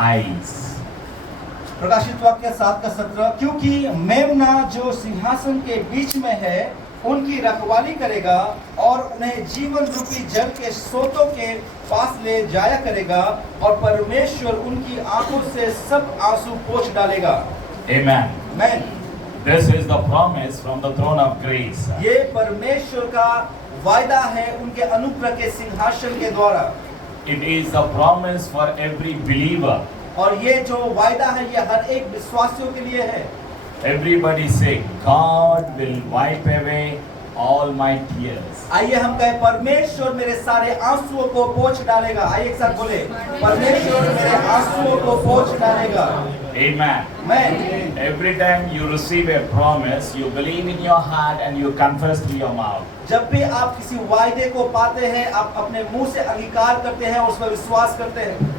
eyes. प्रकाशित वाक्य 7 का 17, क्योंकि मेमना जो सिंहासन के बीच में है उनकी रखवाली करेगा और उन्हें जीवन रूपी जल के सोतों के पास ले जाया करेगा और परमेश्वर उनकी आंखों से सब आंसू पोंछ डालेगा। Amen. आमीन। This is the promise from the throne of grace. ये परमेश्वर का वायदा है उनके अनुग्रह के सिंहासन के द्वारा। It is the promise for every believer. और ये जो वायदा है ये हर एक विश्वासियों के लिए है। Everybody say, God will wipe away all my tears. आइए हम कहें, परमेश्वर मेरे सारे आंसुओं को पोंछ डालेगा। आइए एक साथ बोले, परमेश्वर मेरे आंसुओं को पोंछ डालेगा। Amen. मैं Every time you receive a promise, you believe in your heart and you confess to your mouth. जब भी आप किसी वायदे को पाते हैं, आप अपने मुंह से अंगीकार करते हैं और उस पर विश्वास करते हैं।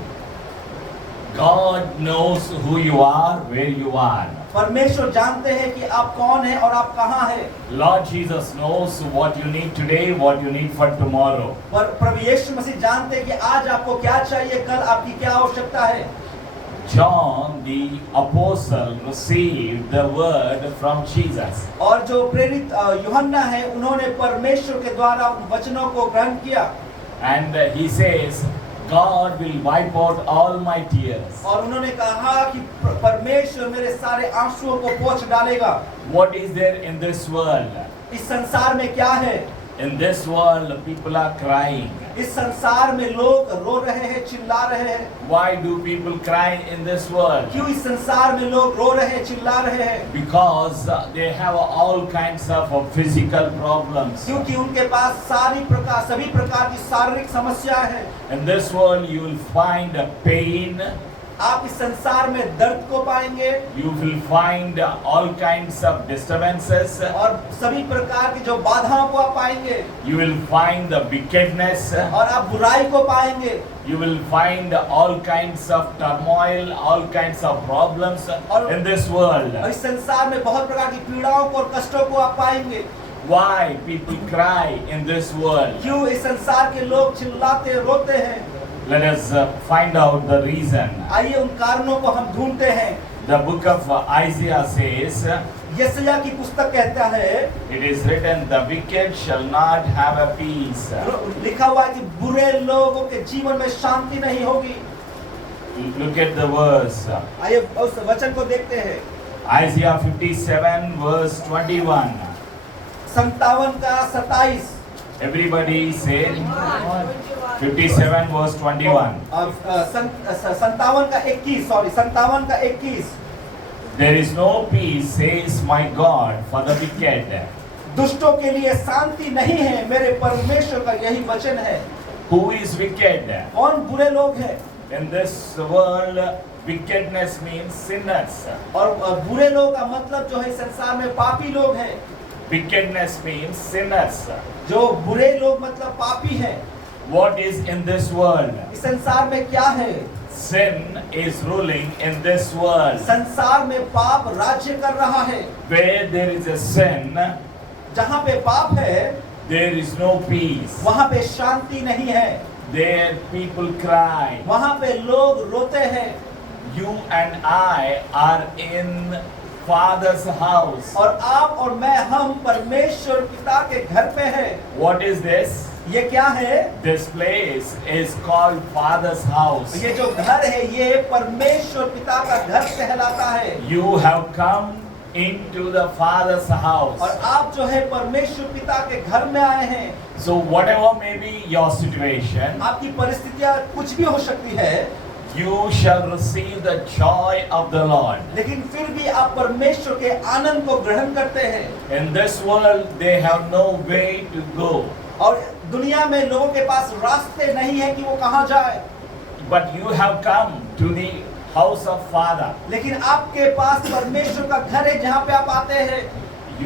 God knows who you are, where you are. परमेश्वर जानते हैं कि आप कौन हैं और आप कहाँ हैं। Lord Jesus knows what you need today, what you need for tomorrow. पर प्रभु यीशु मसीह जानते हैं कि आज आपको क्या चाहिए, कल आपकी क्या आवश्यकता है। John the apostle received the word from Jesus. और जो प्रेरित यूहन्ना है, उन्होंने परमेश्वर के द्वारा उन वचनों को ग्रहण किया। And he says, God will wipe out all my tears. और उन्होंने कहा कि परमेश्वर मेरे सारे आंसुओं को पोंछ डालेगा। What is there in this world? इस संसार में क्या है? In this world, people are crying. इस संसार में लोग रो रहे हैं, चिल्ला रहे हैं। Why do people cry in this world? क्यों इस संसार में लोग रो रहे हैं, चिल्ला रहे हैं? Because they have all kinds of physical problems. क्योंकि उनके पास सभी प्रकार की शारीरिक समस्याएं हैं। In this world, you will find pain. आप इस संसार में दर्द को पाएंगे। You will find all kinds of disturbances. और सभी प्रकार की जो बाधाओं को आप पाएंगे। You will find the wickedness. और आप बुराई को पाएंगे। You will find all kinds of turmoil, all kinds of problems in this world. और इस संसार में बहुत प्रकार की पीड़ाओं को और कष्टों को आप पाएंगे। Why people cry in this world? क्यों इस संसार के लोग चिल्लाते रोते हैं? Let us find out the reason. आइए उन कारणों को हम ढूंढते हैं। The book of Isaiah says, यशायाह की पुस्तक कहता है, it is written, the wicked shall not have a peace. लिखा हुआ है कि बुरे लोगों के जीवन में शांति नहीं होगी। Look at the verse. आइए उस वचन को देखते हैं। Isaiah 57 verse 21. 57 का 27। Everybody say 57 verse 21. 57 का 21। There is no peace, says my God, for the wicked. दुष्टों के लिए शांति नहीं है, मेरे परमेश्वर का यही वचन है। Who is wicked? कौन बुरे लोग हैं? In this world, wickedness means sinners. और बुरे लोग का मतलब जो है संसार में पापी लोग हैं। Wickedness means sinners. जो बुरे लोग मतलब पापी हैं। What is in this world? इस संसार में क्या है? Sin is ruling in this world. संसार में पाप राज्य कर रहा है। Where there is a sin, जहाँ पे पाप है, there is no peace. वहाँ पे शांति नहीं है। There people cry. वहाँ पे लोग रोते हैं। You and I are in Father's house. और आप और मैं, हम परमेश्वर पिता के घर पे हैं। What is this? ये क्या है? This place is called Father's house. ये जो घर है, ये परमेश्वर पिता का घर कहलाता है। You have come into the Father's house. और आप जो है परमेश्वर पिता के घर में आए हैं। So whatever may be your situation, आपकी परिस्थितियाँ कुछ भी हो सकती है, you shall receive the joy of the Lord. लेकिन फिर भी आप परमेश्वर के आनंद को ग्रहण करते हैं। In this world, they have no way to go. और दुनिया में लोगों के पास रास्ते नहीं है कि वो कहाँ जाए। But you have come to the house of Father. लेकिन आपके पास परमेश्वर का घर है जहाँ पे आप आते हैं।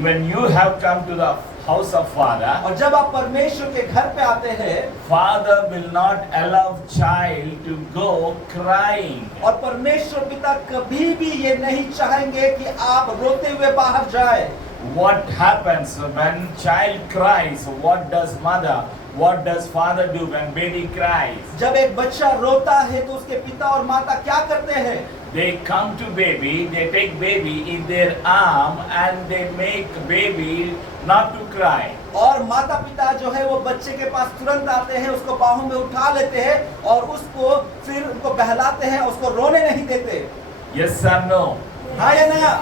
When you have come to the house of Father, और जब आप परमेश्वर के घर पे आते हैं, Father will not allow child to go crying. और परमेश्वर पिता कभी भी ये नहीं चाहेंगे कि आप रोते हुए बाहर जाए। What happens when child cries? What does mother what does father do when baby cries? जब एक बच्चा रोता है तो उसके पिता और माता क्या करते हैं? They come to baby, they take baby in their arm and they make baby not to cry. और माता पिता जो है वो बच्चे के पास तुरंत आते हैं, उसको बाहों में उठा लेते हैं और उसको फिर उनको बहलाते हैं, उसको रोने नहीं देते। Yes or no? हाँ या ना?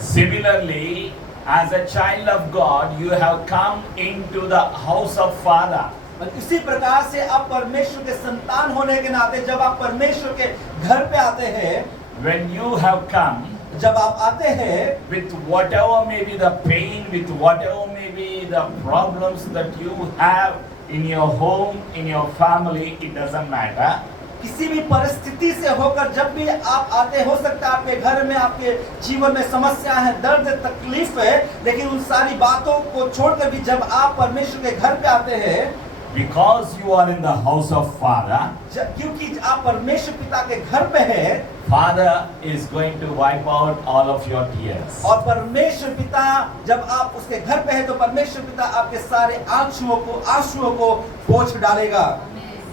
Similarly, as a child of God, you have come into the house of Father. और इसी प्रकार से आप परमेश्वर के संतान होने के नाते जब आप परमेश्वर के घर पे आते हैं, When you have come जब आप आते हैं with whatever may be the pain, with whatever may be the problems that you have in your home, in your family, it doesn't matter. किसी भी परिस्थिति से होकर जब भी आप आते, हो सकता है आपके घर में, आपके जीवन में समस्या है, दर्द तकलीफ है, लेकिन उन सारी बातों को छोड़कर भी जब आप परमेश्वर के घर पे आते हैं, Because you are in the house of Father, क्योंकि आप परमेश्वर पिता के घर पे हैं, Father is going to wipe out all of your tears. और परमेश्वर पिता जब आप उसके घर पे हैं तो परमेश्वर पिता आपके सारे आंसुओं को पोंछ डालेगा।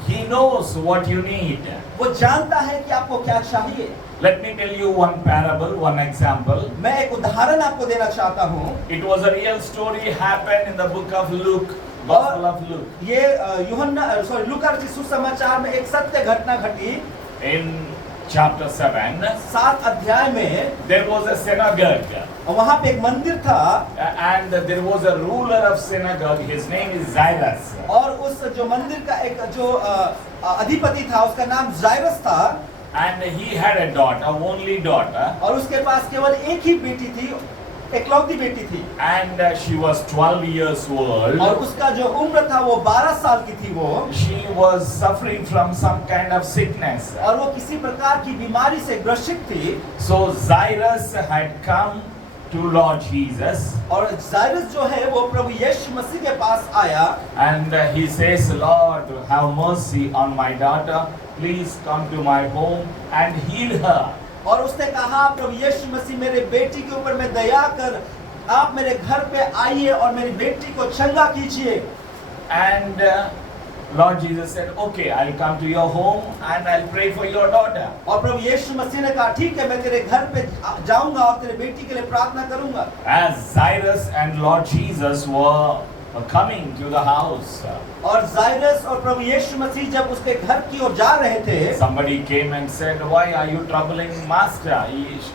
He knows what you need. वो जानता है कि आपको क्या चाहिए। Let me tell you one parable, one example. मैं एक उदाहरण आपको देना चाहता हूँ। It was a real story happened in the book of Luke, Gospel of Luke. ये लूका रचित सुसमाचार में एक सत्य घटना घटी। In chapter 7, 7 अध्याय में there was a synagogue. वहाँ पे एक मंदिर था And there was a ruler of synagogue. His name is Jairus. और उस जो मंदिर का एक जो अधिपति था उसका नाम जायरस था। And he had a daughter, only daughter. और उसके पास केवल एक ही बेटी थी, एकलौती बेटी थी। And she was 12 years old. और उसका जो उम्र था वो 12 साल की थी वो। She was suffering from some kind of sickness. और वो किसी प्रकार की बीमारी से ग्रसित थी। So Jairus had come to Lord Jesus. और जायरस जो है वो प्रभु यीशु मसीह के पास आया। And he says, Lord, have mercy on my daughter. Please come to my home and heal her. और उसने कहा, प्रभु यीशु मसीह मेरे बेटी के ऊपर में दया कर, आप मेरे घर पे आइए और मेरी बेटी को चंगा कीजिए। And Lord Jesus said, okay, I'll come to your home and I'll pray for your daughter. और प्रभु यीशु मसीह ने कहा, ठीक है, मैं तेरे घर पे जाऊंगा और तेरे बेटी के लिए प्रार्थना करूंगा। As Cyrus and Lord Jesus were coming to the house, और जायरस और प्रभु यीशु मसीह जब उसके घर की ओर जा रहे थे, somebody came and said, why are you troubling master?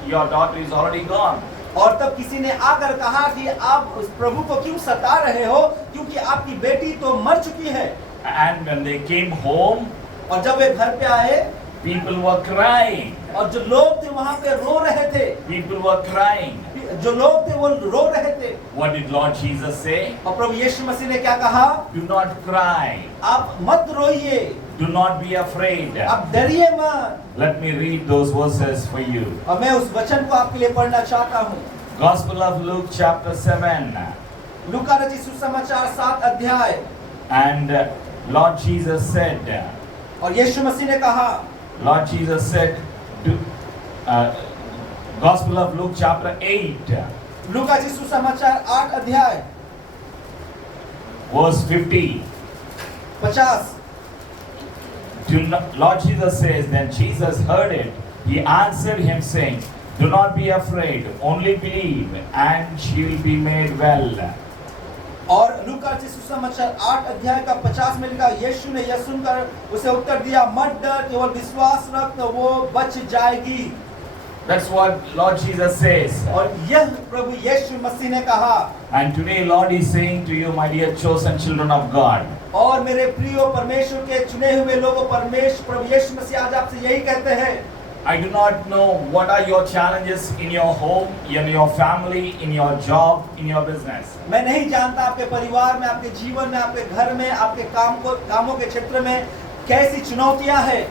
Your daughter is already gone. और तब किसी ने आकर कहा कि आप उस प्रभु को क्यों सता रहे हो, क्योंकि आपकी बेटी तो मर चुकी है। And when they came home, और जब वे घर पे आए, people were crying. और जो लोग थे वहाँ पे रो रहे थे। People were crying. जो लोग थे वो रो रहे थे। What did Lord Jesus say? और प्रभु यीशु मसीह ने क्या कहा? Do not cry. आप मत रोइए, Do not be afraid. आप डरिए मत। Let me read those verses for you. और मैं उस वचन को आपके लिए पढ़ना चाहता हूँ। Gospel of Luke chapter 7. लूका रचित सुसमाचार 7 अध्याय। And Lord Jesus said, और यीशु मसीह ने कहा, Lord Jesus said, Gospel of Luke chapter 8, लूका रचित सुसमाचार 8 अध्याय verse 50. 50। Lord Jesus says, then Jesus heard it. He answered him saying, do not be afraid, only believe, and she will be made well. और लूका रचित सुसमाचार 8 अध्याय का 50 में लिखा, यीशु ने यह सुनकर उसे उत्तर दिया, मत डर, केवल विश्वास रख तो वो बच जाएगी। That's what Lord Jesus says. और यह प्रभु यीशु मसीह ने कहा। And today Lord is saying to you, my dear chosen children of God, और मेरे प्रिय परमेश्वर के चुने हुए लोगों, परमेश्वर प्रभु यीशु मसीह आज आपसे यही कहते हैं। I do not know what are your challenges in your home, in your family, in your job, in your business. मैं नहीं जानता आपके परिवार में, आपके जीवन में, आपके घर में, आपके कामों के क्षेत्र में कैसी चुनौतियां हैं।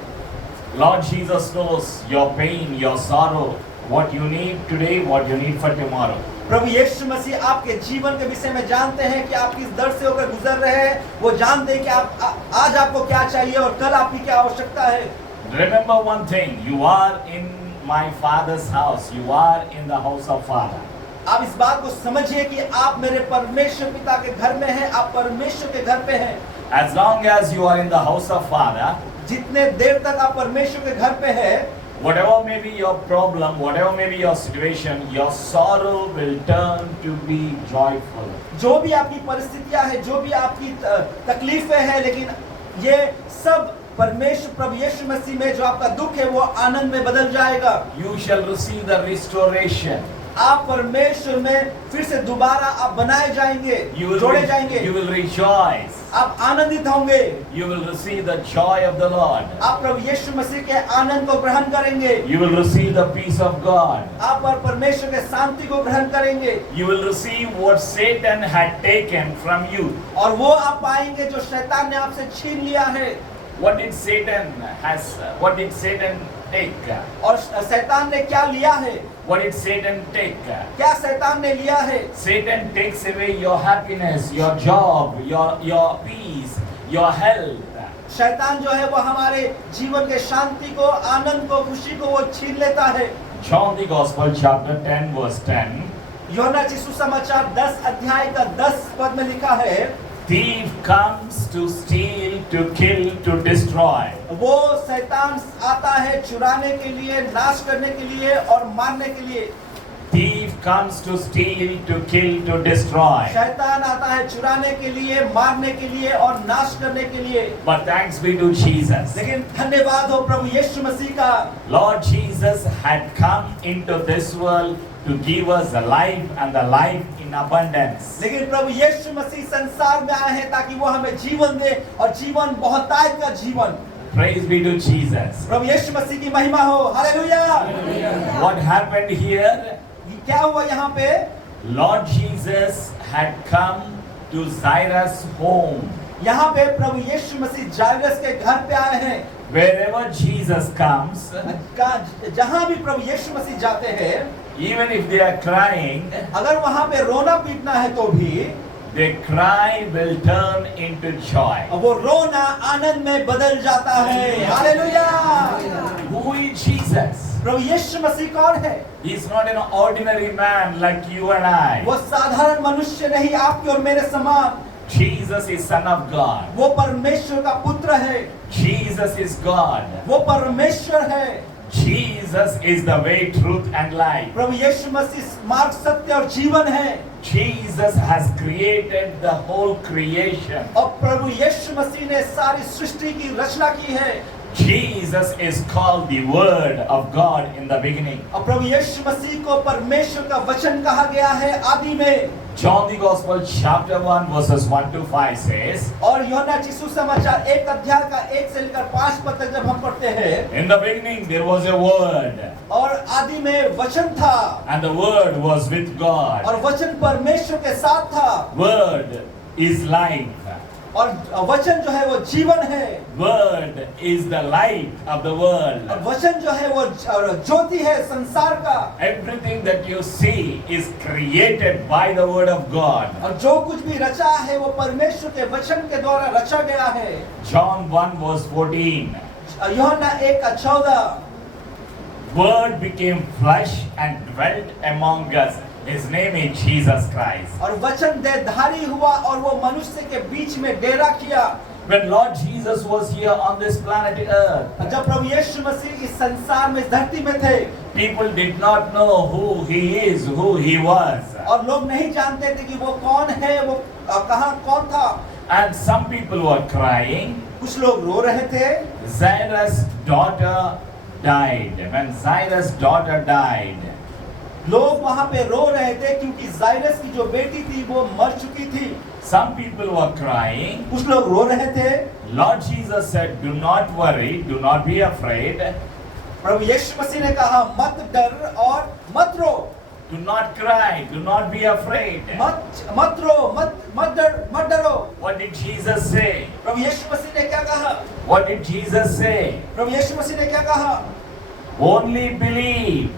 Lord Jesus knows your pain, your sorrow, what you need today, what you need for tomorrow. प्रभु यीशु मसीह आपके जीवन के विषय में जानते हैं कि आप किस दर से होकर गुजर रहे हैं। वो जानते हैं कि आज आपको क्या चाहिए और कल आपकी क्या आवश्यकता है। Remember one thing, you are in my Father's house. You are in the house of Father. आप इस बात को समझिए कि आप मेरे परमेश्वर पिता के घर में हैं, आप परमेश्वर के घर पे हैं। As long as you are in the house of Father, जितने देर तक आप परमेश्वर के घर पे है, whatever may be your problem, whatever may be your situation, your sorrow will turn to be joyful. जो भी आपकी परिस्थितियां है, जो भी आपकी तकलीफें हैं, लेकिन ये सब परमेश्वर प्रभु यीशु मसीह में जो आपका दुख है वो आनंद में बदल जाएगा। You shall receive the restoration. आप परमेश्वर में फिर से दोबारा आप बनाए जाएंगे, जोड़े जाएंगे। You will rejoice. आप आनंदित होंगे। You will receive the joy of the Lord. आप प्रभु यीशु मसीह के आनंद को ग्रहण करेंगे। You will receive the peace of God. आप परमेश्वर के शांति को ग्रहण करेंगे। You will receive what Satan had taken from you. और वो आप पाएंगे जो शैतान ने आपसे छीन लिया है। What did Satan take? और शैतान ने क्या लिया है? What did Satan take? क्या शैतान ने लिया है? Satan takes away your happiness, your job, your peace, your health. शैतान जो है वो हमारे जीवन के शांति को, आनंद को, खुशी को वो छीन लेता है। John the Gospel chapter 10 verse 10. यूहन्ना की सुसमाचार 10 अध्याय का 10 पद में लिखा है, Thief comes to steal, to kill, to destroy. वो शैतान आता है चुराने के लिए, नाश करने के लिए और मारने के लिए। Thief comes to steal, to kill, to destroy. शैतान आता है चुराने के लिए, मारने के लिए और नाश करने के लिए। But thanks be to Jesus. लेकिन धन्यवाद हो प्रभु यीशु मसीह का। Lord Jesus had come into this world to give us the life and the life in abundance. लेकिन प्रभु यीशु मसीह संसार में आए हैं ताकि वो हमें जीवन दे और जीवन बहुतायत का जीवन। Praise be to Jesus. प्रभु यीशु मसीह की महिमा हो। हालेलुया। What happened here? क्या हुआ यहाँ पे? Lord Jesus had come to Jairus' home. यहाँ पे प्रभु यीशु मसीह जायरस के घर पे आए हैं। Wherever Jesus comes, जहाँ भी प्रभु यीशु मसीह जाते हैं, even if they are crying, अगर वहाँ पे रोना पीटना है तो भी their cry will turn into joy. वो रोना आनंद में बदल जाता है। हालेलुया। Who is Jesus? प्रभु यीशु मसीह कौन है? He is not an ordinary man like you and I. वो साधारण मनुष्य नहीं, आपके और मेरे समान। Jesus is Son of God. वो परमेश्वर का पुत्र है। Jesus is God. वो परमेश्वर है। Jesus is the way, truth and life. प्रभु यीशु मसीह मार्ग, सत्य और जीवन है। Jesus has created the whole creation. और प्रभु यीशु मसीह ने सारी सृष्टि की रचना की है। Jesus is called the Word of God in the beginning. और प्रभु यीशु मसीह को परमेश्वर का वचन कहा गया है आदि में। John the Gospel chapter 1 verses 1 to 5 says, और यूहन्ना की सुसमाचार 1 अध्याय का 1 से लेकर 5 पद तक जब हम पढ़ते हैं, in the beginning there was a Word, और आदि में वचन था, and the Word was with God. और वचन परमेश्वर के साथ था। Word is life. और वचन जो है वो जीवन है। Word is the light of the world. और वचन जो है वो ज्योति है संसार का। Everything that you see is created by the Word of God. और जो कुछ भी रचा है वो परमेश्वर के वचन के द्वारा रचा गया है। John 1 verse 14. यूहन्ना 1 का 14। Word became flesh and dwelt among us. His name is Jesus Christ. और वचन देहधारी हुआ और वो मनुष्य के बीच में डेरा किया। When Lord Jesus was here on this planet Earth, जब प्रभु यीशु मसीह इस संसार में, इस धरती में थे, people did not know who he is, who he was. और लोग नहीं जानते थे कि वो कौन है, वो कहाँ कौन था। And some people were crying. कुछ लोग रो रहे थे। Jairus' daughter died. When Jairus' daughter died, लोग वहाँ पे रो रहे थे क्योंकि जायरस की जो बेटी थी वो मर चुकी थी। some people were crying. कुछ लोग रो रहे थे। Lord Jesus said, do not worry, do not be afraid. प्रभु यीशु मसीह ने कहा मत डर और मत रो। Do not cry, do not be afraid. मत रो, मत डरो। What did Jesus say? प्रभु यीशु मसीह ने क्या कहा? What did Jesus say? प्रभु यीशु मसीह ने क्या कहा? Only believe.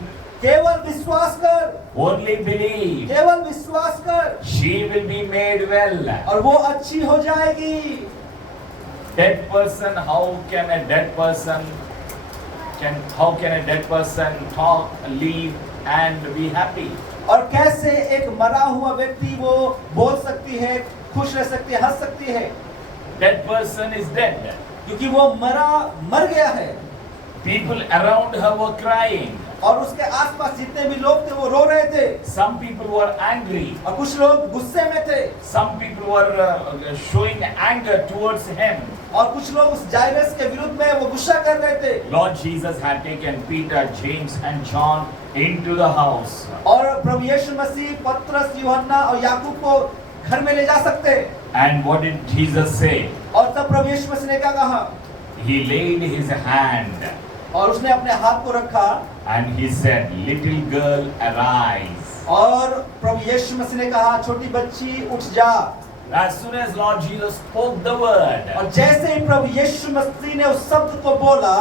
केवल विश्वास कर। Only believe. केवल विश्वास कर। She will be made well. और वो अच्छी हो जाएगी। Dead person, how can a dead person talk, live and be happy? और कैसे एक मरा हुआ व्यक्ति वो बोल सकती है, खुश रह सकती है, हंस सकती है? That person is dead. क्योंकि वो मर गया है। People around her were crying. और उसके आसपास जितने भी लोग थे वो रो रहे थे। Some people were angry. और कुछ लोग गुस्से में थे। Some people were showing anger towards him. और कुछ लोग उस जायरस के विरुद्ध में वो गुस्सा कर रहे थे। Lord Jesus had taken Peter, James and John into the house. और प्रभु यीशु मसीह पतरस, यूहन्ना और याकूब को घर में ले जा सकते। And what did Jesus say? और तब प्रभु यीशु मसीह ने क्या कहा? He laid his hand और उसने अपने हाथ को रखा and he said, "Little girl, arise." और प्रभु यीशु मसीह ने कहा, छोटी बच्ची उठ जा। As soon as Lord Jesus spoke the word, और जैसे ही प्रभु यीशु मसीह ने उस शब्द को बोला,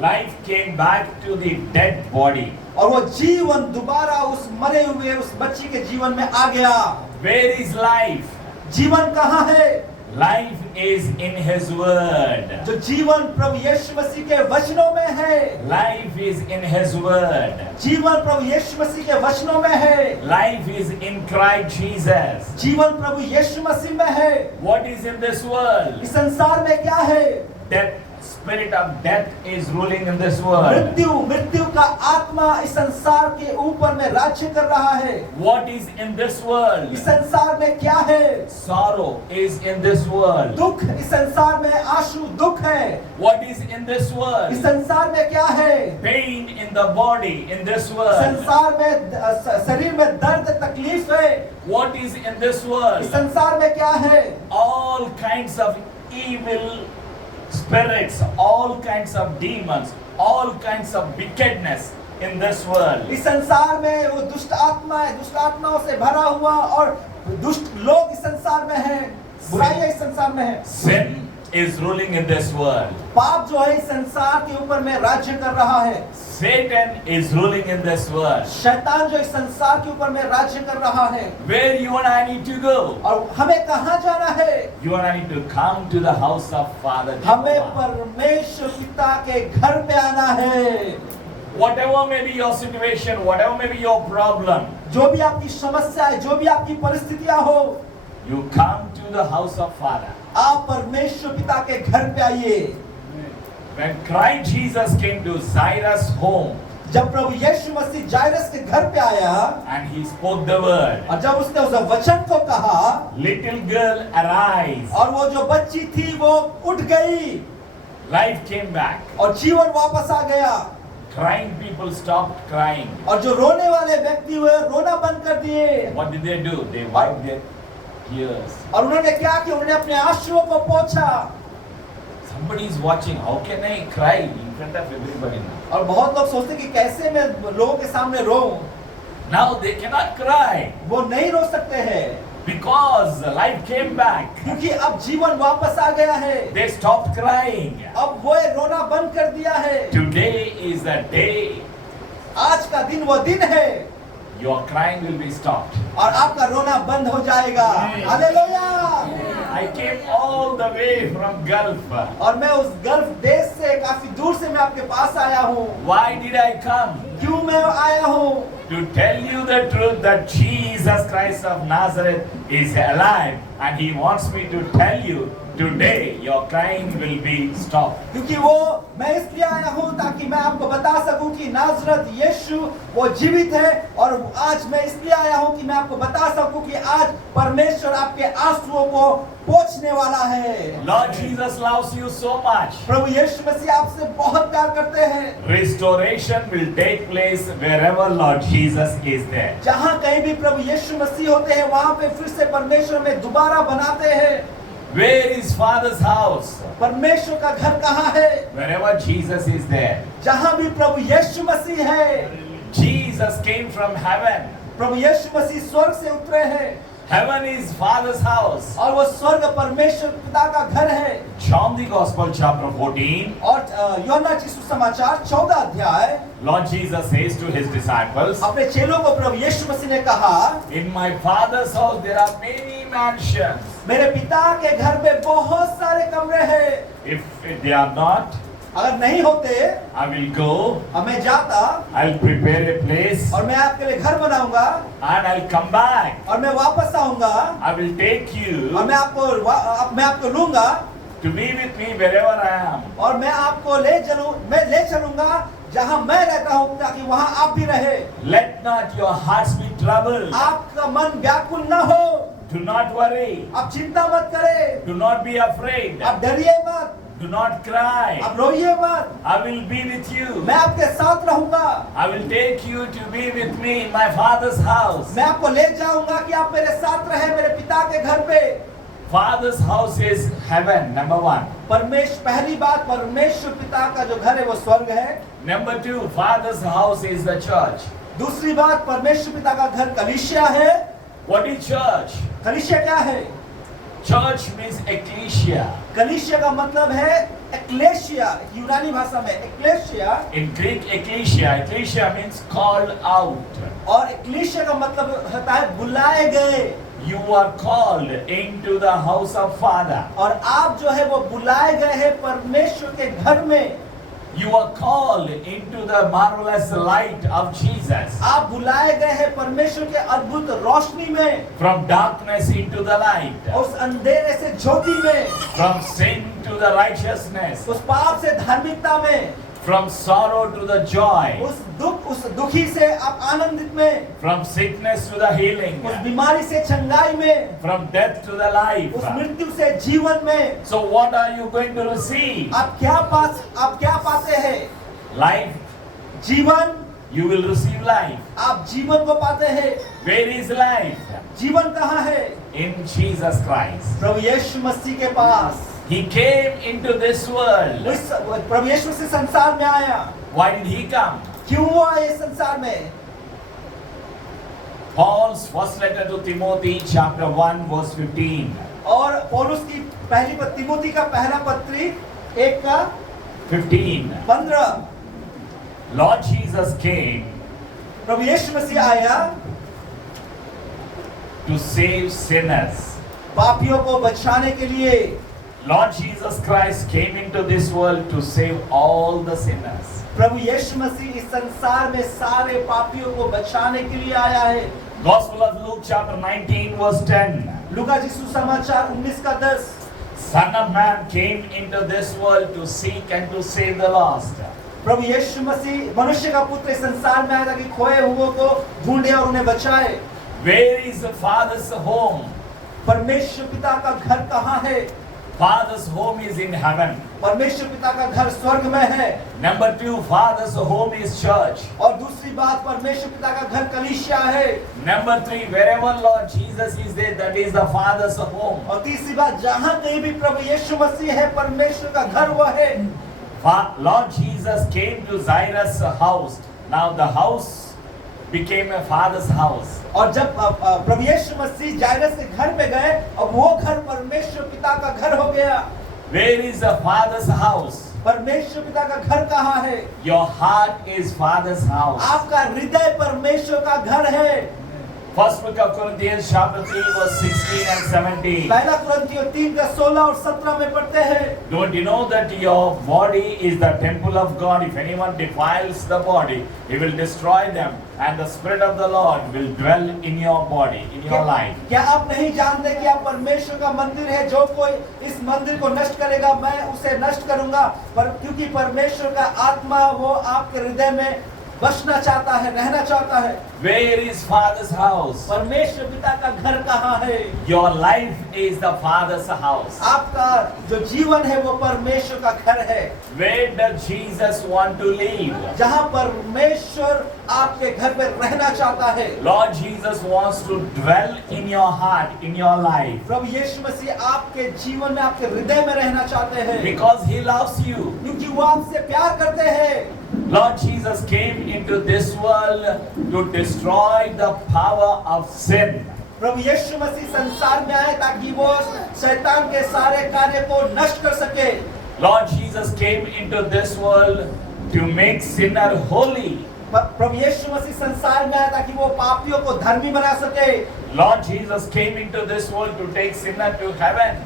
life came back to the dead body. और वो जीवन दोबारा उस मरे हुए उस बच्ची के जीवन में आ गया। Where is life? जीवन कहाँ है? Life is in His word. जो जीवन प्रभु यीशु मसीह के वचनों में है। Life is in His word. जीवन प्रभु यीशु मसीह के वचनों में है। Life is in Christ Jesus. जीवन प्रभु यीशु मसीह में है। What is in this world? इस संसार में क्या है? Death, spirit of death is ruling in this world. मृत्यु का आत्मा इस संसार के ऊपर में राज्य कर रहा है। What is in this world? इस संसार में क्या है? Sorrow is in this world. दुख इस संसार में आंसू दुख है। What is in this इस world? संसार में क्या है? Pain in the body in this world. संसार में शरीर में दर्द तकलीफ है। What is in this इस world? संसार में क्या है? All kinds of evil spirits, all kinds of demons, all kinds of wickedness in this world. इस संसार में वो दुष्ट आत्मा है, दुष्ट आत्माओं से भरा हुआ और दुष्ट लोग इस संसार में हैं, बुराइयां इस संसार में है। Sin is ruling in this world. पाप जो है इस संसार के ऊपर में राज्य कर रहा है। Satan is ruling in this world. शैतान जो इस संसार के ऊपर में राज्य कर रहा है। Where you and I need to go? और हमें कहाँ जाना है? You and I need to come to the house of Father हमें Jehovah. परमेश्वर पिता के घर पे आना है। Whatever may be your situation, whatever may be your problem, जो भी आपकी समस्या है, जो भी आपकी परिस्थितियां हो, you come to the house of Father. आप परमेश्वर पिता के घर पे आइए। When Christ Jesus came to Jairus' home जब प्रभु यीशु मसीह जायरस के घर पे आया and he spoke the word, और जब उसने उस वचन को कहा, little girl, arise. और वो जो बच्ची थी वो उठ गई Life came back. और जीवन वापस आ गया। Crying people stopped crying. और जो रोने वाले व्यक्ति हुए रोना बंद कर दिए। What did they do? They wiped their tears. और उन्होंने क्या किया? उन्होंने अपने आंसुओं को पोंछा। Somebody is watching. How can I cry in front of everybody now? और बहुत लोग सोचते कि कैसे मैं लोगों के सामने रो। Now they cannot cry वो नहीं रो सकते हैं because life came back. क्योंकि अब जीवन वापस आ गया है। They stopped crying. अब वो रोना बंद कर दिया है। Today is the day आज का दिन वो दिन है your crying will be stopped. और आपका रोना बंद हो जाएगा। Hallelujah. I came all the way from Gulf. और मैं उस गल्फ देश से काफी दूर से मैं आपके पास आया हूँ। Why did I come? क्यों मैं आया हूँ? To tell you the truth that Jesus Christ of Nazareth is alive and he wants me to tell you today your crying will be stopped. क्योंकि वो मैं इसलिए आया हूँ ताकि मैं आपको बता सकूं कि नाजरत यीशु वो जीवित है और आज मैं इसलिए आया हूँ कि मैं आपको बता सकूं कि आज परमेश्वर आपके आंसुओं को पोंछने वाला है। Lord Jesus loves you so much. प्रभु यीशु मसीह आपसे बहुत प्यार करते हैं। Restoration will take place wherever Lord Jesus is there. जहाँ कहीं भी प्रभु यीशु मसीह होते हैं वहाँ पे फिर से परमेश्वर में दोबारा बनाते हैं। Where is Father's house? परमेश्वर का घर कहाँ है? Wherever Jesus is there. जहाँ भी प्रभु यीशु मसीह है। Jesus came from heaven. प्रभु यीशु मसीह स्वर्ग से उतरे हैं। Heaven is Father's house. और वो स्वर्ग परमेश्वर पिता का घर है। John the Gospel chapter 14. और यूहन्ना की सुसमाचार 14 अध्याय Lord Jesus says to his disciples, अपने चेलों को प्रभु यीशु मसीह ने कहा, in my Father's house there are many mansions. मेरे पिता के घर में बहुत सारे कमरे हैं। If they are not, अगर नहीं होते I will go, और मैं जाता I'll prepare a place, और मैं आपके लिए घर बनाऊंगा and I'll come back. और मैं वापस आऊंगा I will take और you मैं आपको लूंगा to be with me wherever I am. और मैं आपको मैं ले चलूंगा जहां मैं रहता हूं, ताकि वहां आप भी रहे। Let not your hearts be troubled. आपका मन व्याकुल न हो, Do not worry. आप चिंता मत करें, Do not be afraid. आप डरिए मत, Do not cry. आप रोइए मत, I will be with you. मैं आपके साथ रहूंगा। I will take you to be with me in my Father's house. मैं आपको ले जाऊंगा कि आप मेरे साथ रहे मेरे पिता के घर पे। Father's house is heaven, number one. पहली बात, परमेश्वर पिता का जो घर है वो स्वर्ग है। Number two, Father's house is the church. दूसरी बात, परमेश्वर पिता का घर कलीसिया है। What is church? कलीसिया क्या है? Church means ecclesia. कलीसिया का मतलब है एक्लेशिया, यूनानी भाषा में एक्लेशिया, In Greek, ecclesia means called out. और एक्लेशिया का मतलब होता है बुलाए गए। You are called into the house of Father. और आप जो है वो बुलाए गए हैं परमेश्वर के घर में। You are called into the marvelous light of Jesus. आप बुलाए गए हैं परमेश्वर के अद्भुत रोशनी में, From darkness into the light. उस अंधेरे से ज्योति में, From sin to the righteousness. उस पाप से धार्मिकता में, From sorrow to the joy. उस दुखी से आप आनंदित में, From sickness to the healing. उस बीमारी से चंगाई में, From death to the life. उस मृत्यु से जीवन में। So what are you going to receive? आप क्या पाते हैं? Life. जीवन। You will receive life. आप जीवन को पाते हैं। Where is life? जीवन कहाँ है? In Jesus Christ. प्रभु यीशु मसीह के पास। He came into this world. प्रभु यीशु से संसार में आया। Why did he come? क्यों वो आए संसार में? Paul's first letter to Timothy, chapter 1, verse 15. और पौलुस की पहली तिमोथी का पहला पत्री 1 का 15. Lord Jesus came प्रभु यीशु मसीह आया to save sinners. पापियों को बचाने के लिए। Lord Jesus Christ came into this world to save all the sinners. प्रभु यीशु मसीह इस संसार में सारे पापियों को बचाने के लिए आया है। Gospel of Luke chapter 19 verse 10. लूका जी सुसमाचार 19 का 10। Son of Man came into this world to seek and to save the lost. प्रभु यीशु मसीह मनुष्य का पुत्र इस संसार में आया ताकि खोए हुओं को ढूंढे और उन्हें बचाए। Where is the Father's home? परमेश्वर पिता का घर कहाँ है? Father's home is in heaven. परमेश्वर पिता का घर स्वर्ग में है। Number two, Father's home is church. और दूसरी बात, परमेश्वर पिता का घर कलीसिया है। Number three, wherever Lord Jesus is there, that is the Father's home. और तीसरी बात, जहाँ कहीं भी प्रभु यीशु मसीह है, परमेश्वर का घर वो है। Lord Jesus came to Jairus' house. Now the house became a father's house. और जब प्रभु यीशु मसीह जायरस के घर पे गए, अब वो घर परमेश्वर पिता का घर हो गया। Where is the Father's house? परमेश्वर पिता का घर कहाँ है? Your heart is Father's house. आपका हृदय परमेश्वर का घर है। First book of Corinthians chapter 3 verse 16 and 17. पहला कुरिन्थियों 3 का 16 और 17 में पढ़ते हैं। Don't you know that your body is the temple of God? If anyone defiles the body, he will destroy them, and the Spirit of the Lord will dwell in your body, in your life. क्या आप नहीं जानते कि आप परमेश्वर का मंदिर है? जो कोई इस मंदिर को नष्ट करेगा, मैं उसे नष्ट करूंगा। क्योंकि परमेश्वर का आत्मा वो आपके हृदय में बसना चाहता है, रहना चाहता है। Where is Father's house? परमेश्वर पिता का घर कहाँ है? Your life is the Father's house. आपका जो जीवन है वो परमेश्वर का घर है। Where does Jesus want to live? जहाँ परमेश्वर आपके घर में रहना चाहता है। Lord Jesus wants to dwell in your heart, in your life. प्रभु यीशु मसीह आपके जीवन में, आपके हृदय में रहना चाहते हैं। Because He loves you. क्योंकि वो आपसे प्यार करते हैं। Lord Jesus came into this world to destroy the power of sin. प्रभु यीशु मसीह संसार में आए ताकि वो शैतान के सारे कार्य को नष्ट कर सके। Lord Jesus came into this world to make sinner holy. प्रभु यीशु मसीह संसार में आया ताकि वो पापियों को धर्मी बना सके। Lord Jesus came into this world to take sinner to heaven.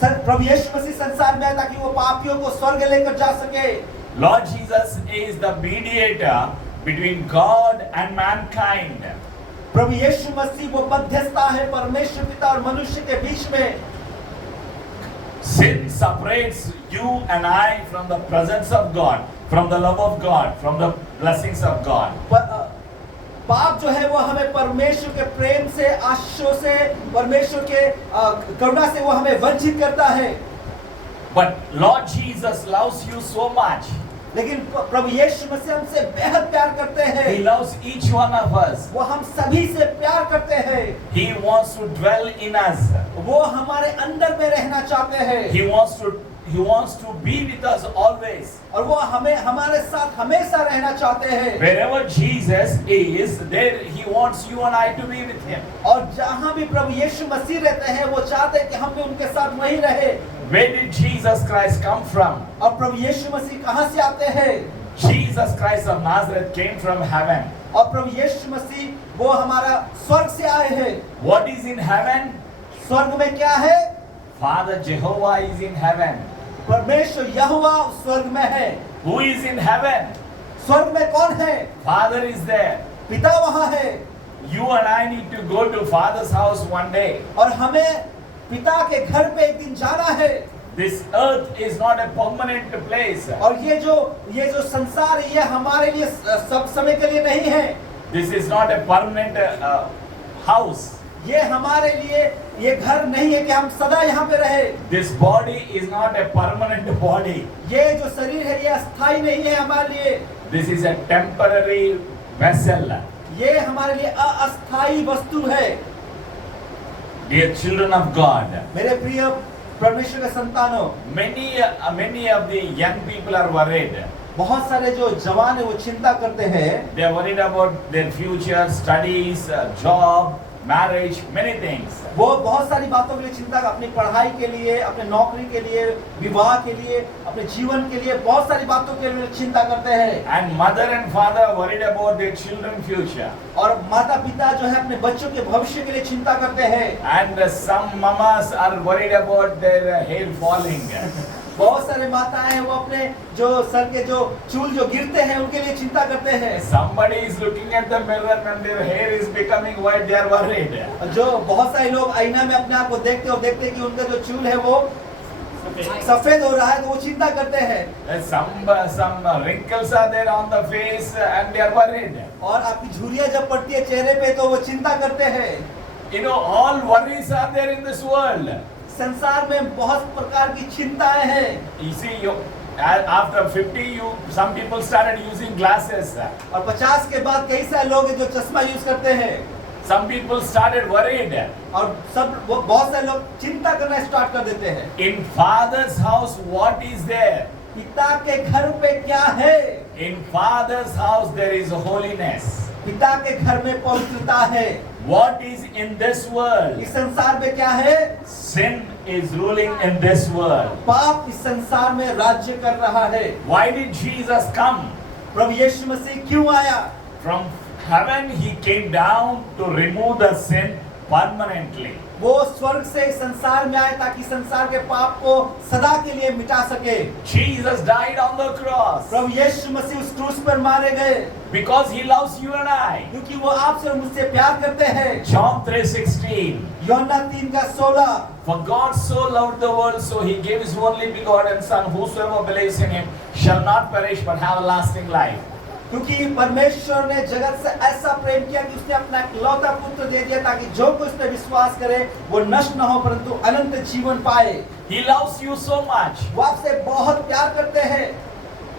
प्रभु यीशु मसीह संसार में आया ताकि वो पापियों को स्वर्ग लेकर जा सके। Lord Jesus is the mediator between God and mankind. प्रभु यीशु मसीह वो मध्यस्थता है परमेश्वर पिता और मनुष्य के बीच में। Sin separates you and I from the presence of God, from the love of God, from the blessings of God. पाप जो है वो हमें परमेश्वर के प्रेम से, आशीषों से, परमेश्वर के करुणा से वो हमें वंचित करता है। But Lord Jesus loves you so much. लेकिन प्रभु यीशु मसीह हमसे बेहद प्यार करते हैं। He loves each one of us. वो हम सभी से प्यार करते हैं। He wants to dwell in us. वो हमारे अंदर में रहना चाहते हैं। He wants to be with us always. और वो हमें हमारे साथ हमेशा रहना चाहते हैं। Wherever Jesus is, there He wants you and I to be with Him. और जहाँ भी प्रभु यीशु मसीह रहते हैं, वो चाहते हैं कि हम भी उनके साथ वहीं रहे। Where did Jesus Christ come from? और प्रभु यीशु मसीह कहाँ से आते हैं? Jesus Christ of Nazareth came from heaven. और प्रभु यीशु मसीह वो हमारा स्वर्ग से आए हैं। What is in heaven? स्वर्ग में क्या है? Father Jehovah is in heaven. परमेश्वर यहोवा स्वर्ग में है। Who is in heaven? स्वर्ग में कौन है? Father is there. पिता वहाँ है। You and I need to go to Father's house one day. और हमें पिता के घर पे एक दिन जाना है। This earth is not a permanent place. और ये जो संसार है, ये हमारे लिए सब समय के लिए नहीं है। This is not a permanent house. ये हमारे लिए ये घर नहीं है कि हम सदा यहाँ पे रहे। This body is not a permanent body. ये जो शरीर है ये अस्थाई नहीं है हमारे लिए। This is a temporary vessel. ये हमारे लिए अस्थाई वस्तु है। Dear children of God, मेरे प्रिय परमेश्वर के संतानों, many of the young people are worried. बहुत सारे जो जवान है वो चिंता करते हैं। They are worried about their future, studies, job, marriage, many things. वो बहुत सारी बातों के लिए चिंता, अपनी पढ़ाई के लिए, अपने नौकरी के लिए, विवाह के लिए, अपने जीवन के लिए बहुत सारी बातों के लिए चिंता करते हैं। And mother and father are worried about their children's future. और माता पिता जो है अपने बच्चों के भविष्य के लिए चिंता करते हैं। And some mamas are worried about their hair falling. बहुत सारे माताएं हैं वो अपने जो सर के जो चूल जो गिरते हैं उनके लिए चिंता करते हैं। Somebody is looking at the mirror and their hair is becoming white. They are worried. जो बहुत सारे लोग आईना में अपने आप को देखते हो देखते कि उनका जो चूल है वो सफेद हो रहा है तो वो चिंता करते हैं। Some wrinkles are there on the face and they are worried. और आपकी झुर्रियां जब पड़ती है चेहरे पे तो वो चिंता करते हैं। You know, all worries are there in this world. संसार में बहुत प्रकार की चिंताएं हैं। You see, after 50, some people started using glasses. और 50 के बाद कई सारे लोग हैं जो चश्मा यूज करते हैं। Some people started worried. और बहुत सारे लोग चिंता करना स्टार्ट कर देते हैं। In Father's house, what is there? पिता के घर पे क्या है? In Father's house, there is holiness. पिता के घर में पवित्रता है। What is in this world? इस संसार में क्या है? Sin is ruling in this world. पाप इस संसार में राज्य कर रहा है। Why did Jesus come? प्रभु यीशु मसीह क्यों आया? From heaven he came down to remove the sin permanently. वो स्वर्ग से संसार में आए ताकि संसार के पाप को सदा के लिए मिटा सके। Jesus died on the cross. प्रभु यीशु मसीह उस क्रूस पर मारे गए। Because he loves you and I. क्योंकि वो आपसे और मुझसे प्यार करते हैं। John 3:16. यूहन्ना 3:16। For God so loved the world, so he gave his only begotten Son, whosoever believes in him shall not perish but have a lasting life. क्योंकि परमेश्वर ने जगत से ऐसा प्रेम किया कि उसने अपना इकलौता पुत्र दे दिया ताकि जो कोई उस पर विश्वास करे वो नष्ट न हो परंतु अनंत जीवन पाए। He loves you so much. वो आपसे बहुत प्यार करते हैं।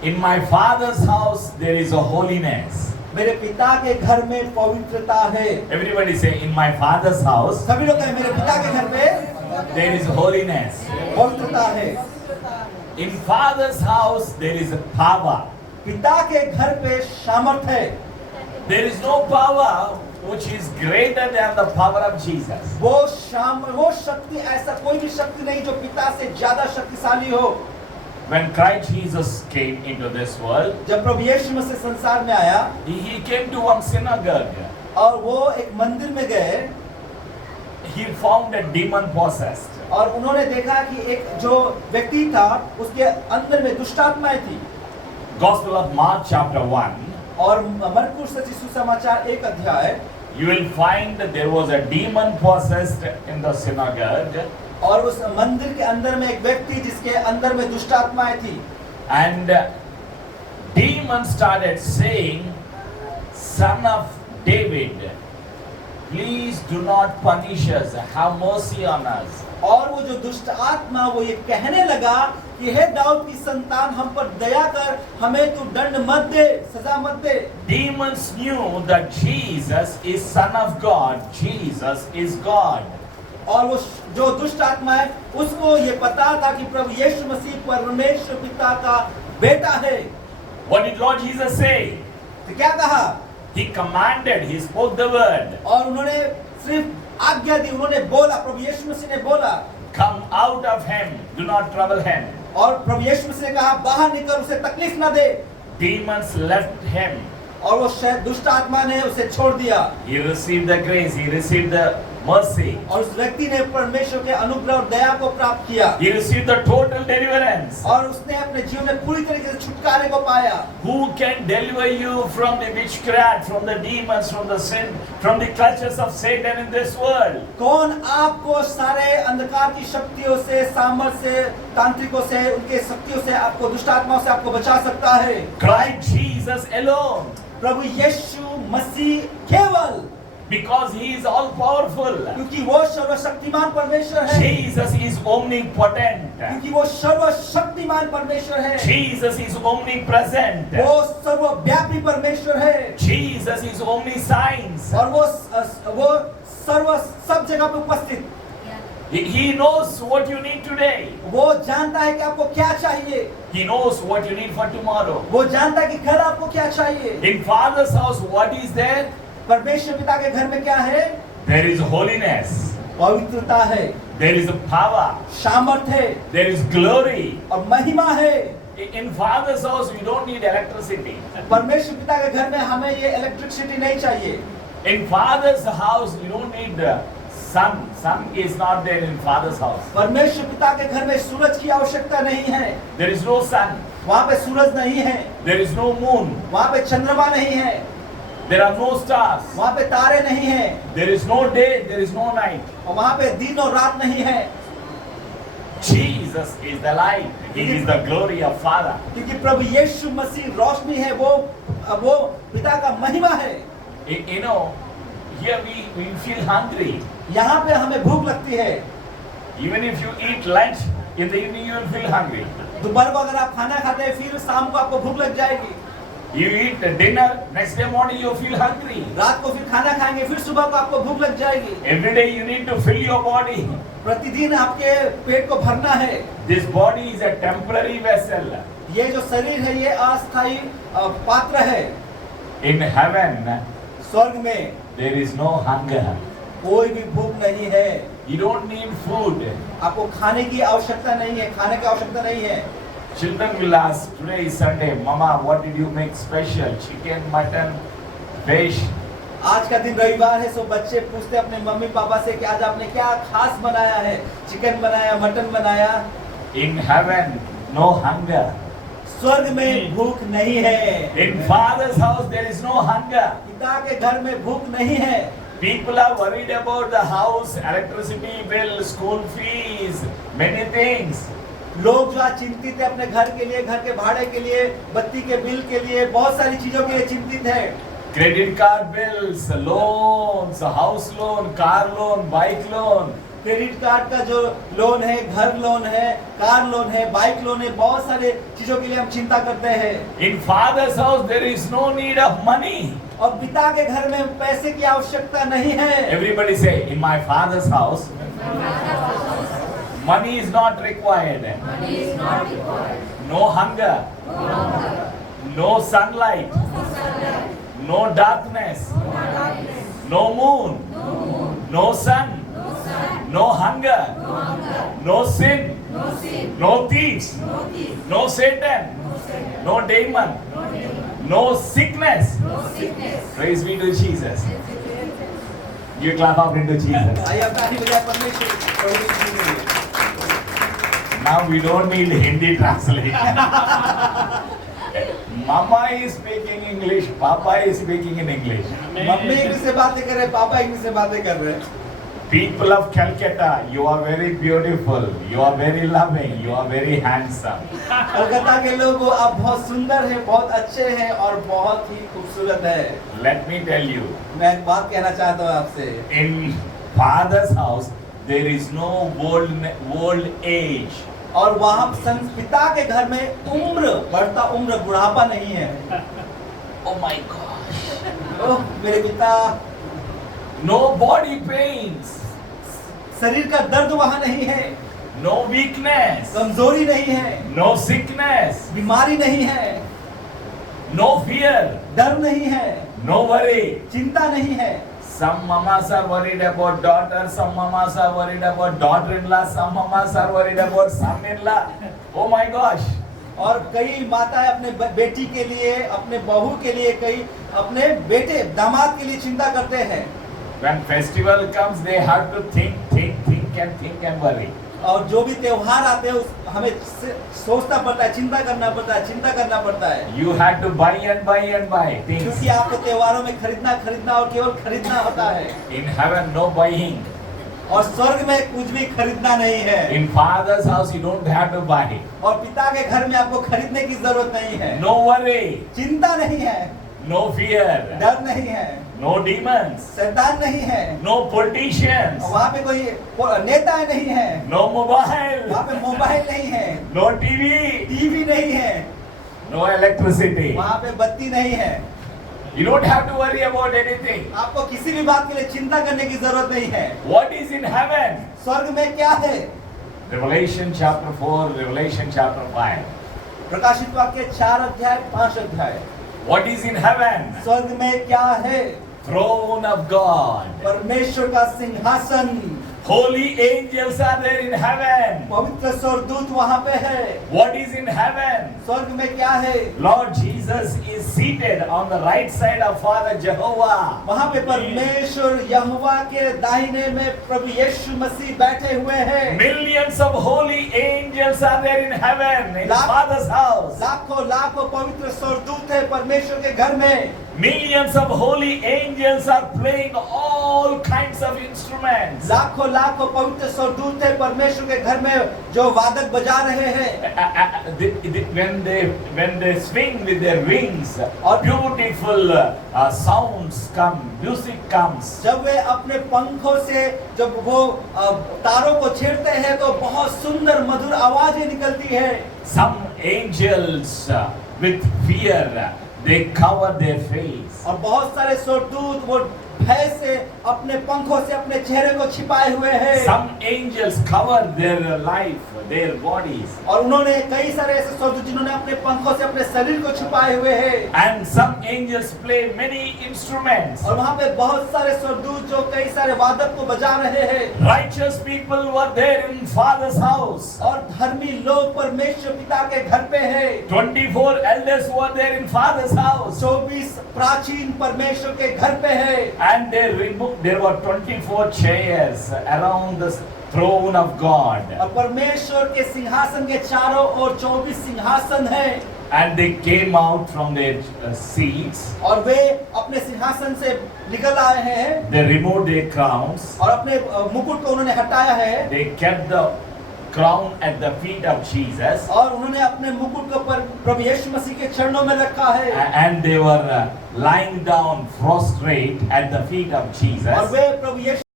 In my Father's house there is a holiness. मेरे पिता के घर में पवित्रता है। Everybody say, in my Father's house सभी लोग कहें मेरे पिता के घर में there is holiness. पवित्रता है। In Father's house there is a power. पिता के घर पे सामर्थ है। There is no power which is greater than the power of Jesus. वो शक्ति ऐसा कोई भी शक्ति नहीं जो पिता से ज्यादा शक्तिशाली हो। When Christ Jesus came into this world, जब प्रभु यीशु मसीह संसार में आया, he came to one synagogue. और वो एक मंदिर में गए। He found a demon possessed. और उन्होंने देखा कि एक जो व्यक्ति था उसके अंदर में दुष्ट आत्माएं थी। Gospel of Mark chapter 1, और मरकुस रचित सुसमाचार 1 अध्याय, you will find that there was a demon possessed in the synagogue, और उस मंदिर के अंदर में एक व्यक्ति जिसके अंदर में दुष्ट आत्माएं थी। and demon started saying, Son of David, please do not punish us, have mercy on us. और वो जो दुष्ट आत्मा वो ये कहने लगा कि हे दाऊद की संतान, हम पर दया कर, हमें तू दंड मत दे, सजा मत दे। Demons knew that Jesus is Son of God, Jesus is God. और वो जो दुष्ट आत्मा है उसको ये पता था कि प्रभु यीशु मसीह परमेश्वर पिता का बेटा है। What did Lord Jesus say? तो क्या कहा? He commanded, he spoke the word. और उन्होंने सिर्फ आज्ञा दी, उन्होंने बोला, प्रभु यीशु मसीह ने बोला, Come out of him, do not trouble him. और प्रभु यीशु मसीह ने कहा बाहर निकल, उसे तकलीफ न दे। Demons left him. और वो दुष्ट आत्मा ने उसे छोड़ दिया। He received the grace, he received the mercy. और उस व्यक्ति ने परमेश्वर के अनुग्रह और दया को प्राप्त किया। He received the total deliverance. और उसने अपने जीवन में पूरी तरीके से छुटकारे को पाया। Who can deliver you from the witchcraft, from the demons, from the sin, from the clutches of Satan in this world? कौन आपको सारे अंधकार की शक्तियों से, सामर्थ से, तांत्रिकों से, उनके शक्तियों से, आपको दुष्ट आत्माओं से आपको बचा सकता है? Christ Jesus alone. प्रभु यीशु मसीह केवल, Because he is all powerful. क्योंकि वो सर्वशक्तिमान परमेश्वर है। Jesus is omnipotent. क्योंकि वो सर्वशक्तिमान परमेश्वर है। Jesus is omnipresent. वो सर्वव्यापी परमेश्वर है। Jesus is omniscience. और वो सब जगह पे उपस्थित। He knows what you need today. वो जानता है कि आपको क्या चाहिए। He knows what you need for tomorrow. वो जानता है कि कल आपको क्या चाहिए। In Father's house, what is there? परमेश्वर पिता के घर में क्या है? There is holiness. पवित्रता है। There is power. सामर्थ है। There is glory. और महिमा है। In Father's house, we don't need electricity. परमेश्वर पिता के घर में हमें ये इलेक्ट्रिसिटी नहीं चाहिए। In Father's house, we don't need sun. Sun is not there in Father's house. परमेश्वर पिता के घर में सूरज की आवश्यकता नहीं है। There is no sun. वहाँ पे सूरज नहीं है। There is no moon. वहाँ पे चंद्रमा नहीं है। There are no stars. वहाँ पे तारे नहीं हैं। There is no day. There is no night. और वहाँ पे दिन और रात नहीं है। Jesus is the light. He is the glory of Father. क्योंकि प्रभु यीशु मसीह रोशनी है, वो पिता का महिमा है। You know, here we feel hungry. यहाँ पे हमें भूख लगती है। Even if you eat lunch in the evening, you will feel hungry. दोपहर को अगर आप खाना खाते हैं फिर शाम को आपको भूख लग जाएगी। You eat dinner, next day morning you feel hungry. रात को फिर खाना खाएंगे, फिर सुबह को आपको भूख लग जाएगी। Every day you need to fill your body. प्रतिदिन आपके पेट को भरना है। This body is a temporary vessel. ये जो शरीर है ये अस्थायी पात्र है। In heaven, स्वर्ग में there is no hunger. कोई भी भूख नहीं है। You don't need food. आपको खाने की आवश्यकता नहीं है, खाने की आवश्यकता नहीं है। Children will ask, today is Sunday, Mama, what did you make special? Chicken, mutton, fish? आज का दिन रविवार है, सो बच्चे पूछते अपने मम्मी पापा से कि आज आपने क्या खास बनाया है? चिकन बनाया, मटन बनाया। In heaven, no hunger. स्वर्ग में भूख नहीं है। In Father's house, there is no hunger. पिता के घर में भूख नहीं है। People are worried about the house, electricity bill, school fees, many things. लोग जो आज चिंतित है अपने घर के लिए, घर के भाड़े के लिए, बत्ती के बिल के लिए, बहुत सारी चीजों के लिए चिंतित है। Credit card bills, loans, house loan, car loan, bike loan. Credit card का जो लोन है, घर लोन है, कार लोन है, बाइक लोन है, बहुत सारे चीजों के लिए हम चिंता करते हैं। In Father's house, there is no need of money. और पिता के घर में पैसे की आवश्यकता नहीं है। Everybody say, in my Father's house, money is not required. No hunger. No sunlight. No darkness. No moon. No sun. No hunger. No sin. No thieves. No Satan. No demon. No sickness. Praise be to Jesus. You clap offering to Jesus. आइए अब ताली बजाएं परमेश्वर प्रभु यीशु के लिए। Now we don't need Hindi translation. Mama is speaking English, Papa is speaking in English. Mummy English से बातें कर रहे हैं, पापा इंग्लिश से बातें कर रहे हैं। People of Calcutta, you are very beautiful, you are very loving, you are very handsome. Calcutta के लोगों आप बहुत सुंदर हैं, बहुत अच्छे हैं और बहुत ही खूबसूरत है। Let me tell you, मैं एक बात कहना चाहता हूँ आपसे। in Father's house, there is no old age. और वहाँ पिता के घर में बढ़ता उम्र बुढ़ापा नहीं है। Oh my gosh. ओह मेरे पिता, No body pains, शरीर का दर्द वहाँ नहीं है, no weakness, कमजोरी नहीं है, no sickness, बीमारी नहीं है, no fear, डर नहीं है, no worry. चिंता नहीं है। Some mamas are worried about daughter, some mamas are worried about daughter-in-law, some mamas are worried about son-in-law. Oh my gosh. और कई माताएं अपने बेटी के लिए, अपने बहू के लिए, कई अपने बेटे दामाद के लिए चिंता करते हैं। When festival comes, they have to think and worry. और जो भी त्योहार आते हैं हमें सोचना पड़ता है, चिंता करना पड़ता है। You have to buy and buy things. क्योंकि आपको त्योहारों में खरीदना और केवल खरीदना होता है। In heaven, no buying. और स्वर्ग में कुछ भी खरीदना नहीं है। In Father's house, you don't have to buy. और पिता के घर में आपको खरीदने की जरूरत नहीं है। No worry, चिंता नहीं है, no fear, डर नहीं है, no demons, शैतान नहीं है, no politicians, वहाँ पे कोई नेता नहीं है, no mobile, वहाँ पे मोबाइल नहीं है, no TV, टीवी नहीं है, no electricity. वहाँ पे बत्ती नहीं है। You don't have to worry about anything. आपको किसी भी बात के लिए चिंता करने की जरूरत नहीं है। What is in heaven? स्वर्ग में क्या है? Revelation chapter 4, Revelation chapter 5. प्रकाशित वाक्य 4 अध्याय 5 अध्याय। What is in heaven? स्वर्ग में क्या है? Throne of God. परमेश्वर का सिंहासन। Holy angels are there in heaven. पवित्र स्वर्गदूत वहाँ पे है। What is in heaven? स्वर्ग में क्या है? Lord Jesus is seated on the right side of Father Jehovah. वहाँ पे परमेश्वर यहोवा के दाहिने में प्रभु यीशु मसीह बैठे हुए हैं। Millions of holy angels are there in heaven, in lakh- Father's house. लाखों पवित्र स्वर्गदूत है परमेश्वर के घर में। Millions of holy angels are playing all kinds of instruments. लाखों पवित्र स्वर्गदूत है परमेश्वर के घर में जो वादक बजा रहे हैं। When they swing with their wings, beautiful sounds come, music comes. जब वे अपने पंखों से जब वो तारों को छेड़ते हैं तो बहुत सुंदर मधुर आवाजें निकलती है। Some angels with fear, they cover their face. और बहुत सारे स्वर्गदूत वो भय से अपने पंखों से अपने चेहरे को छिपाए हुए हैं। Some angels cover their life, their bodies. और उन्होंने कई सारे ऐसे स्वर्गदूत जिन्होंने अपने पंखों से अपने शरीर को छिपाए हुए हैं। And some angels play many instruments. और वहाँ पे बहुत सारे स्वर्गदूत जो कई सारे वादक को बजा रहे हैं। Righteous people were there in Father's house. और धर्मी लोग परमेश्वर पिता के घर पे हैं। 24 elders were there in Father's house. 24 प्राचीन परमेश्वर के घर पे है। And there were 24 chairs around the throne of God. और परमेश्वर के सिंहासन के चारों ओर 24 सिंहासन है। And they came out from their seats. और वे अपने सिंहासन से निकल आए हैं। They removed their crowns. और अपने मुकुट को उन्होंने हटाया है। They kept the crown at the feet of Jesus. और उन्होंने अपने मुकुट को प्रभु यीशु मसीह के चरणों में रखा है। And they were lying down prostrate at the feet of Jesus. और वे प्रभु यीशु